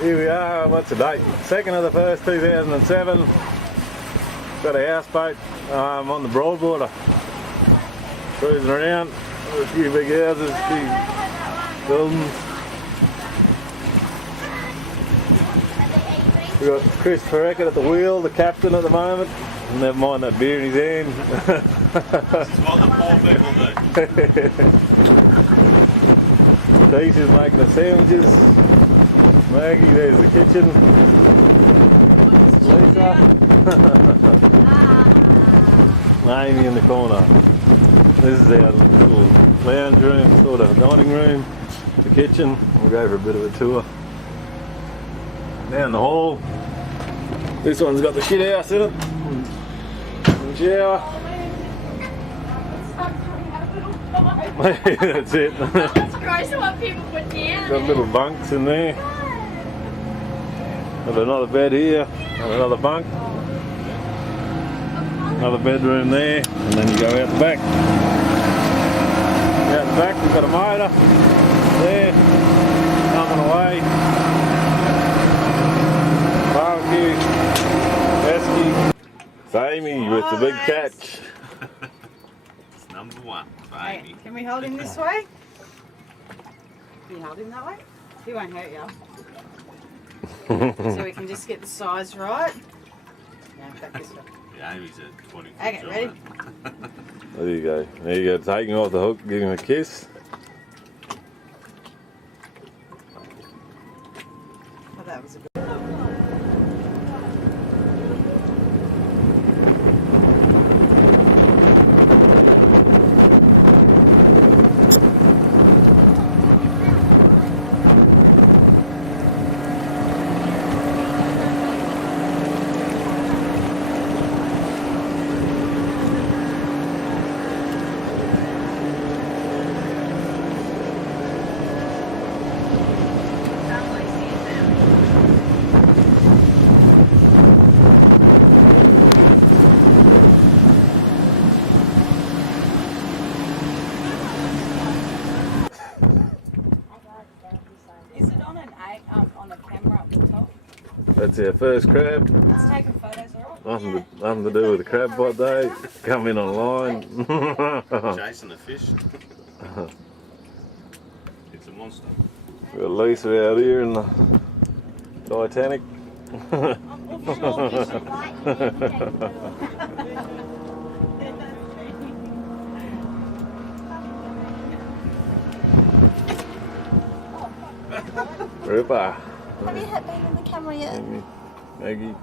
Here we are, what's the date? 2nd of the 1st, 2007. Got a houseboat on the Broadwater. Cruising around. A few big houses, a few buildings. We've got Chris Perreckett at the wheel, the captain at the moment. Never mind that beer in his hand. This is what the poor people do. Tisha's making the sandwiches. Maggie, there's the kitchen. Lisa. Amy in the corner. This is our little lounge room, sort of dining room. The kitchen. We'll go for a bit of a tour. Down the hall. This one's got the shit house in it. And shower. That's it. That's gross what people put down. Got little bunks in there. Got another bed here. And another bunk. Another bedroom there. And then you go out the back. Out the back we've got a motor. There. Nothing away. Barbecue. Esky. It's Amy with the big catch. It's number one for Right, Amy. can we hold him this way? Can you hold him that way? He won't hurt you. So we can just get the size right. No, back this way. Yeah, Amy's a 20 foot Okay, ready? There you go. There you go. Take him off the hook, give him a kiss. Oh, that was a good. Is it on on a camera up the top? That's our first crab. It's taking photos, alright? Nothing to do with the crab bite day. Come in online. Chasing the fish. It's a monster. We've got Lisa out here in the Titanic. Ripper. Have you been in the camera yet? Maggie.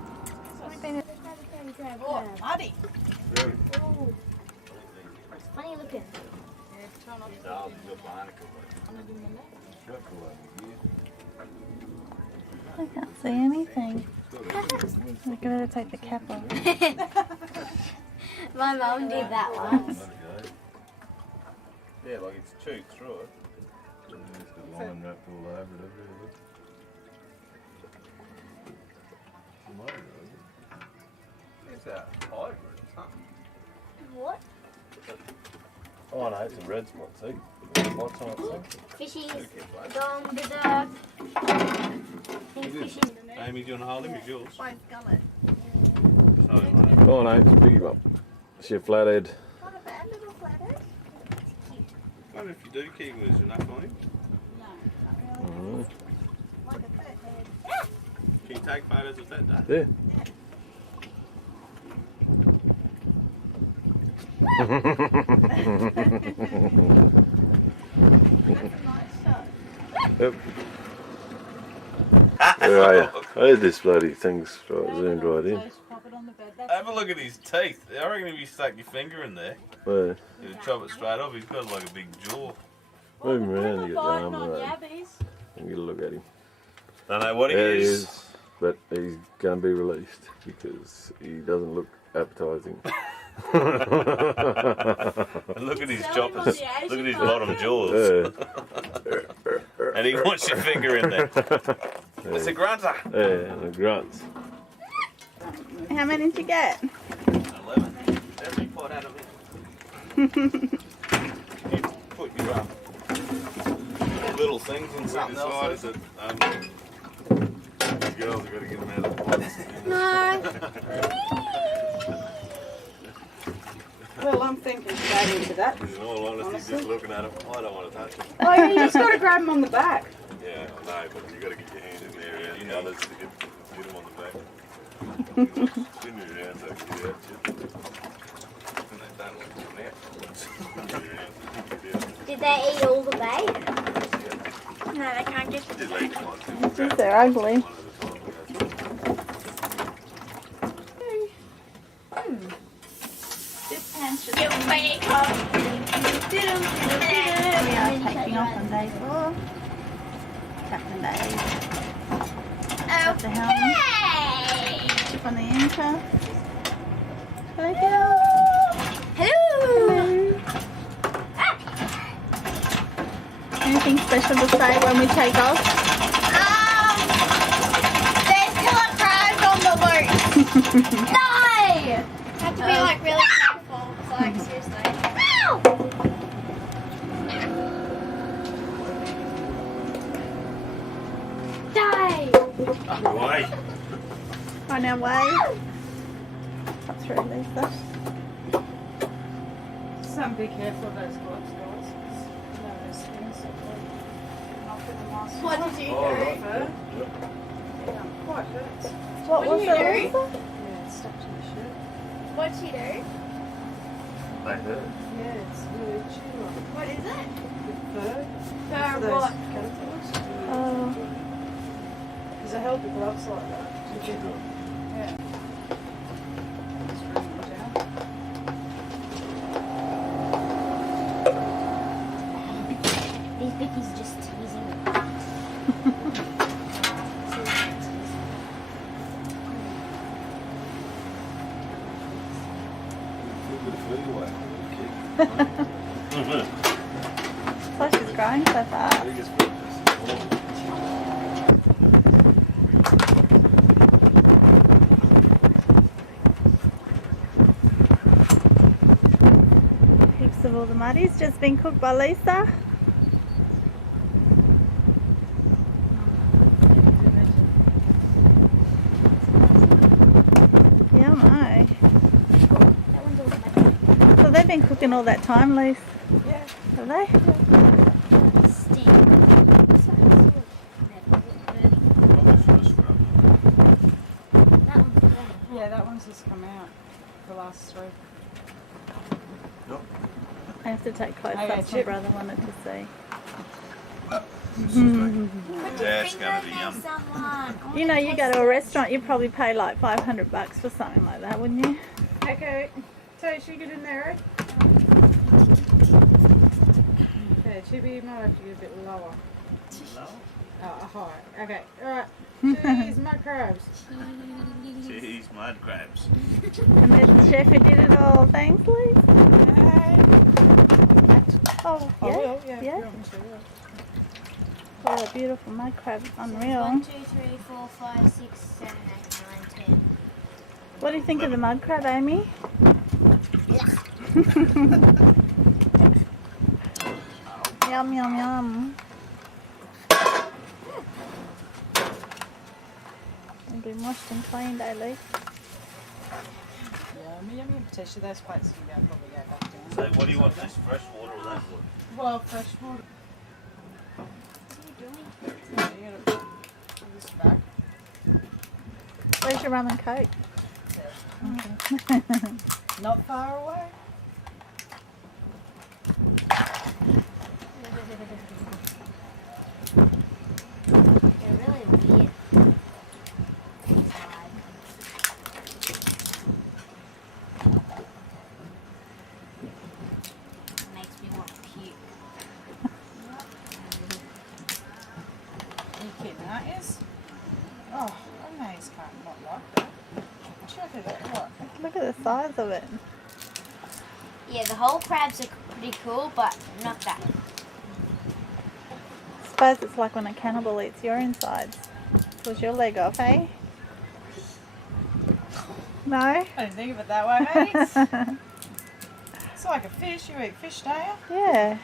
Oh, Marty! Ooh. It's funny looking. I can't see anything. We're going to take the cap off. My mum did that once. Yeah, like it's chewed through it. It's got line wrapped all over it. It's a hybrid, something. What? Oh no, it's a red spot, see? Spots on it, see? Fishies, dong, the duck. Pink fishies. Amy, do you want to hold him? He's yours. Both gullet. Sorry, mate. Go on, Ames, pick him up. It's your flathead. Not a bad little flathead. I wonder if you do kiwis enough on him. Mm-hmm. Like a fat head. Can you take photos of that day? There. Yep. Where are you? Oh, this bloody thing's right, zoomed right in. Pop it on the bed. That's Have a look at his teeth. I reckon if you stuck your finger in there, Where? you'd chop it straight off. He's got like a big jaw. Move him around, you get the arm on right. yabbies. And get a look at him. Don't know what he There he is. is, but he's going to be released because he doesn't look appetizing. And look at his choppers. Look at his bottom jaws. And he wants your finger in there. It's a grunter. Yeah, the grunts. How many did you get? 11. Every pot out of it. You put your little things in something else. Is it girls have got to get them out of the box. Well, I'm thinking straight into that. In all honesty, just looking at them, I don't want to touch them. Oh, you just got to grab them on the back. Yeah, I know, but you got to get your hand in there and the others to get them on the back. Spin it around so I can get out. And they don't want to come out. Did they eat all the bait? No, they can't get Just leave them on. Jeez, they're ugly. One at a time. This hand should your bait off. We are taking off on day 4. Captain Dave. At the helm. Okay. Chip on the anchor. Hello, girl. Hello. Anything special to say when we take off? There's still a crab on the loop. No! Have to be like really careful. Like seriously. Ow! Die! Why? On our way. Up through Lisa. Some be careful of those gloves, guys. No, those things that they knock in the last What did you Oh, do? right. Yeah, quite hurts. What What was do it, you do? Lisa? Yeah, it's stuck to the shirt. What'd she do? They hurt. Yeah, it's really chewy. What is it? The fur. For For those what? caterpillars. Oh. Because I held the gloves like that. Yeah. Just bring them down. These Vicky's just teasing me. Flesh is growing so fast. Heaps of all the muddies just been cooked by Lisa. Yeah, I know. That one's all my So they've been cooking all that time, Lisa. Yeah. Have they? steam. That one's burning. Yeah, that one's just come out. The last 3. I have to take close Okay, ups. My Chip. brother wanted to see. That's gonna be yum. Someone. You know, you go to a restaurant, you probably pay like $500 for something like that, wouldn't you? Okay. So she get in there, eh? Okay, Chibi, you might have to get a bit lower. High. Okay, alright. Cheese, my crabs. Jeez, mud crabs. And there's the chef who did it all. Thanks, Lee. Oh, I yeah. will, yeah. if Yeah. you want me to, yeah. Oh, that beautiful mud crab. Unreal. 1, 2, 3, 4, 5, 6, 7, 8, 9, 10. What do you think of the mud crab, Amy? Yum, yum, yum. It'll be washed and cleaned, eh, Lee? Yummy, yummy. Tisha, those plates can go probably go back down. So what do you want, this fresh water or that water? Well, fresh water. What are you doing? Yeah, you gotta put this back. Where's your rum and coke? Not far away. They're really weird. Inside. Makes me want to puke. Are you kidding, aren't you? Oh, I know you can't not like that. Check it out. What? Look at the size of it. Yeah, the whole crabs are pretty cool, but not that. Suppose it's like when a cannibal eats your insides. Pulls your leg off, eh? No? I didn't think of it that way, mate. It's like a fish. You eat fish, don't you? Yeah.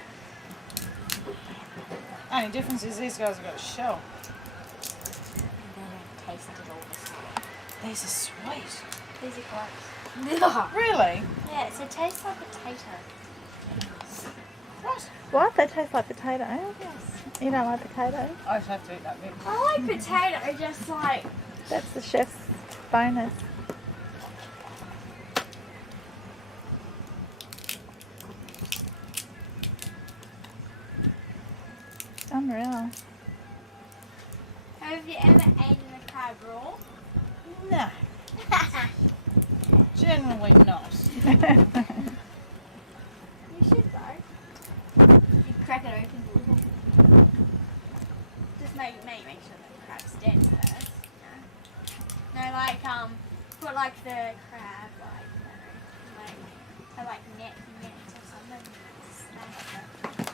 Only difference is these guys have got a shell. They tasted all this. These are sweet. These are gross. Really? Yeah, so it tastes like potato. What? What? They taste like potato. Yes. You don't like potato? I just have to eat that bit. I like potato, just like. That's the chef's bonus. Unreal. Have you ever eaten a crab raw? No, generally not. You should though. You crack it open. Just make sure the crab's dead first. No, like put like the crab like nets or something. Smash it.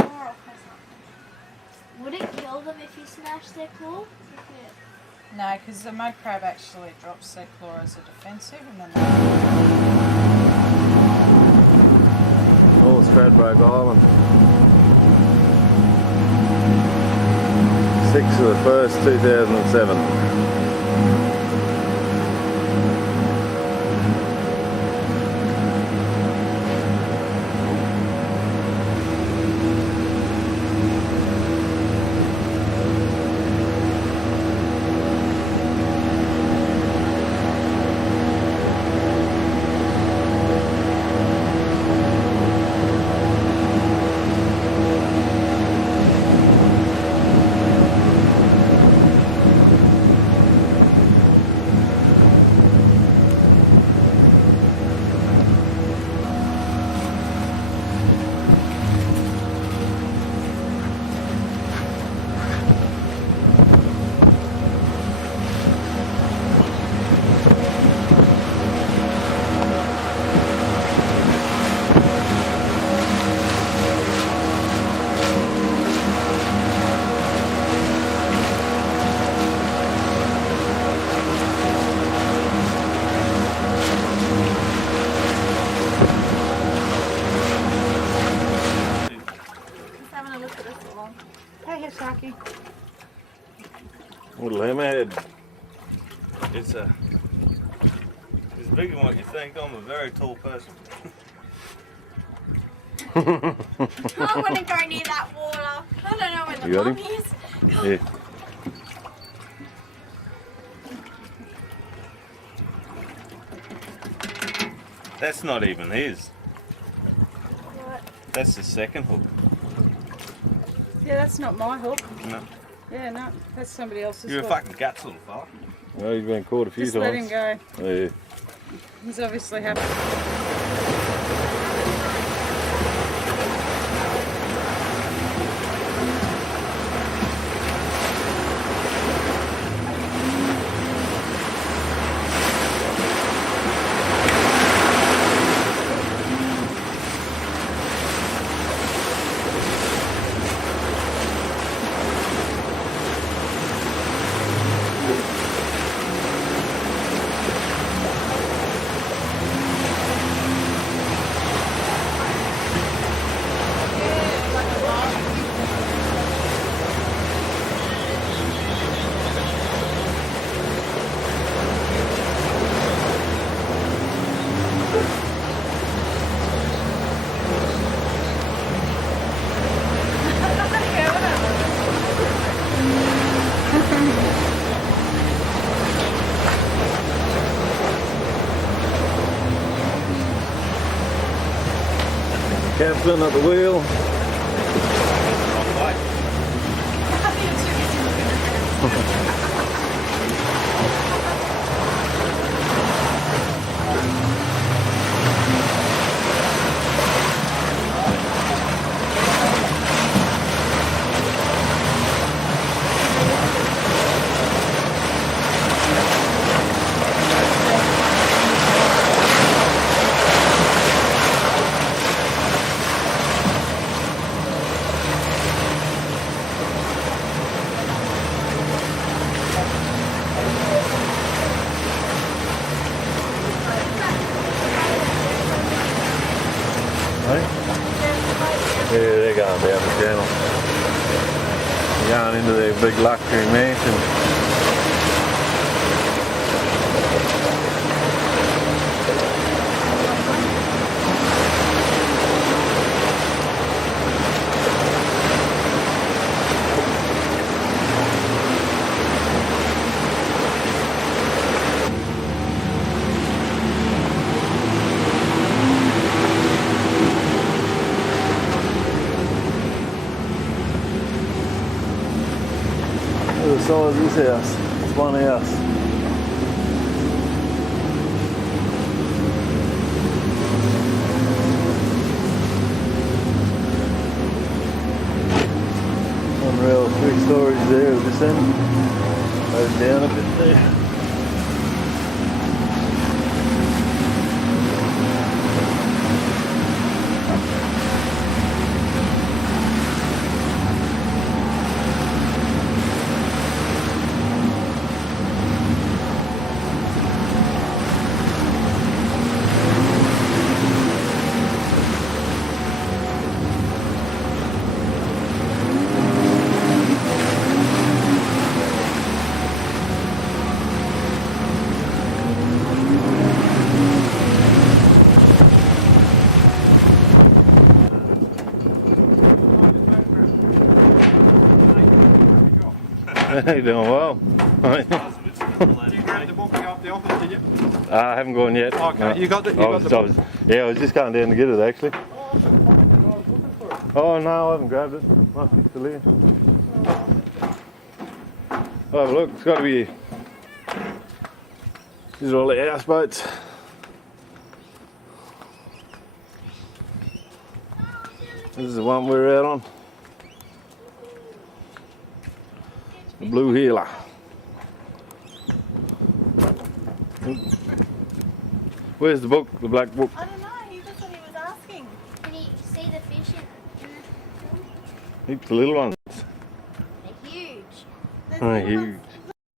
Or off or something. Would it kill them if you smash their claw? No, because the mud crab actually drops their claw as a defensive, and then Oh, Stradbroke Island. 6th of the 1st, 2007. hey, Hisaki. Little hammerhead. It's bigger than what you think. I'm a very tall person. I want to go near that water. I don't know where the You got mum him? is. Yeah. That's not even his. What? That's the second hook. Yeah, that's not my hook. No. Yeah, no, that's somebody else's You're a hook. fucking guts little fella. Well, he's been caught a few Just times. let him go. Yeah. He's obviously happy. Captain at the wheel. Wrong way. Yeah, they're going down the channel. Going into their big luxury mansion. Oh, this house. It's one house. Unreal, 3 stories there at this end. Goes down a bit there. You're doing well. Did you grab the book off the office, did you? I haven't gone yet. Okay, No. you got the I was just going down to get it actually. Oh no, I haven't grabbed it. Must be still here. Oh look, it's got to be. These are all the houseboats. This is the one we're out on. The Blue Healer. Where's the book? The black book? I don't know. That's what he was asking. Can you see the fish in the Heaps of little ones. They're huge. There's Oh, little huge. ones